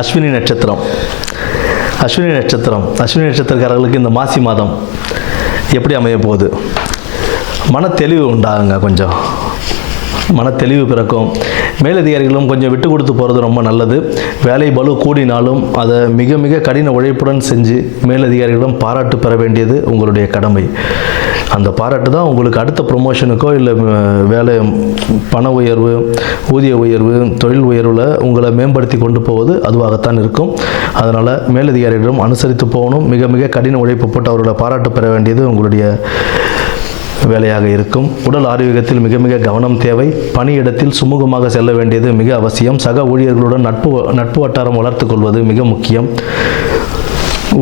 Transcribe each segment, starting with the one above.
அஸ்வினி நட்சத்திரம். அஸ்வினி நட்சத்திரம். அஸ்வினி நட்சத்திரக்காரர்களுக்கு இந்த மாசி மாதம் எப்படி அமைய போகுது? மன தெளிவு உண்டாகுங்க கொஞ்சம். மன தெளிவு பிறக்கும். மேலதிகாரிகளும் கொஞ்சம் விட்டு கொடுத்து போகிறது ரொம்ப நல்லது. வேலை பலு கூடினாலும் அதை மிக மிக கடின உழைப்புடன் செஞ்சு மேலதிகாரிகளிடம் பாராட்டு பெற வேண்டியது உங்களுடைய கடமை. அந்த பாராட்டு தான் உங்களுக்கு அடுத்த ப்ரொமோஷனுக்கோ இல்லை வேலை பண உயர்வு ஊதிய உயர்வு தொழில் உயர்வில் உங்களை மேம்படுத்தி கொண்டு போவது அதுவாகத்தான் இருக்கும். அதனால் மேலதிகாரிகளிடம் அனுசரித்து போகணும். மிக மிக கடின உழைப்பு போட்டு அவரோட பாராட்டு பெற வேண்டியது உங்களுடைய வேலையாக இருக்கும். உடல் ஆரோக்கியத்தில் மிக மிக கவனம் தேவை. பணியிடத்தில் சுமூகமாக செல்ல வேண்டியது மிக அவசியம். சக ஊழியர்களுடன் நட்பு நட்பு வட்டாரம் வளர்த்து கொள்வது மிக முக்கியம்.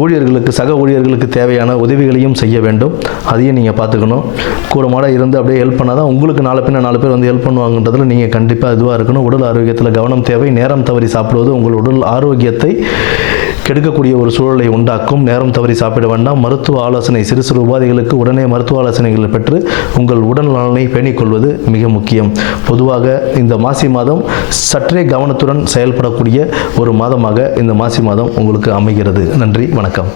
ஊழியர்களுக்கு சக ஊழியர்களுக்கு தேவையான உதவிகளையும் செய்ய வேண்டும். அதையும் நீங்கள் பார்த்துக்கணும். கூட மாட இருந்து அப்படியே ஹெல்ப் பண்ணால் தான் உங்களுக்கு நாலு பின்ன நாலு பேர் வந்து ஹெல்ப் பண்ணுவாங்கன்றதில் நீங்கள் கண்டிப்பாக இதுவாக இருக்கணும். உடல் ஆரோக்கியத்தில் கவனம் தேவை. நேரம் தவறி சாப்பிடுவது உங்கள் உடல் ஆரோக்கியத்தை கெடுக்கக்கூடிய ஒரு சூழலை உண்டாக்கும். நேரம் தவறி சாப்பிட வேண்டாம். மருத்துவ ஆலோசனை சிறு சிறு உபாதைகளுக்கு உடனே மருத்துவ ஆலோசனைகளை பெற்று உங்கள் உடல் நலனை பேணிக்கொள்வது மிக முக்கியம். பொதுவாக இந்த மாசி மாதம் சற்றே கவனத்துடன் செயல்படக்கூடிய ஒரு மாதமாக இந்த மாசி மாதம் உங்களுக்கு அமைகிறது. நன்றி வணக்கம்.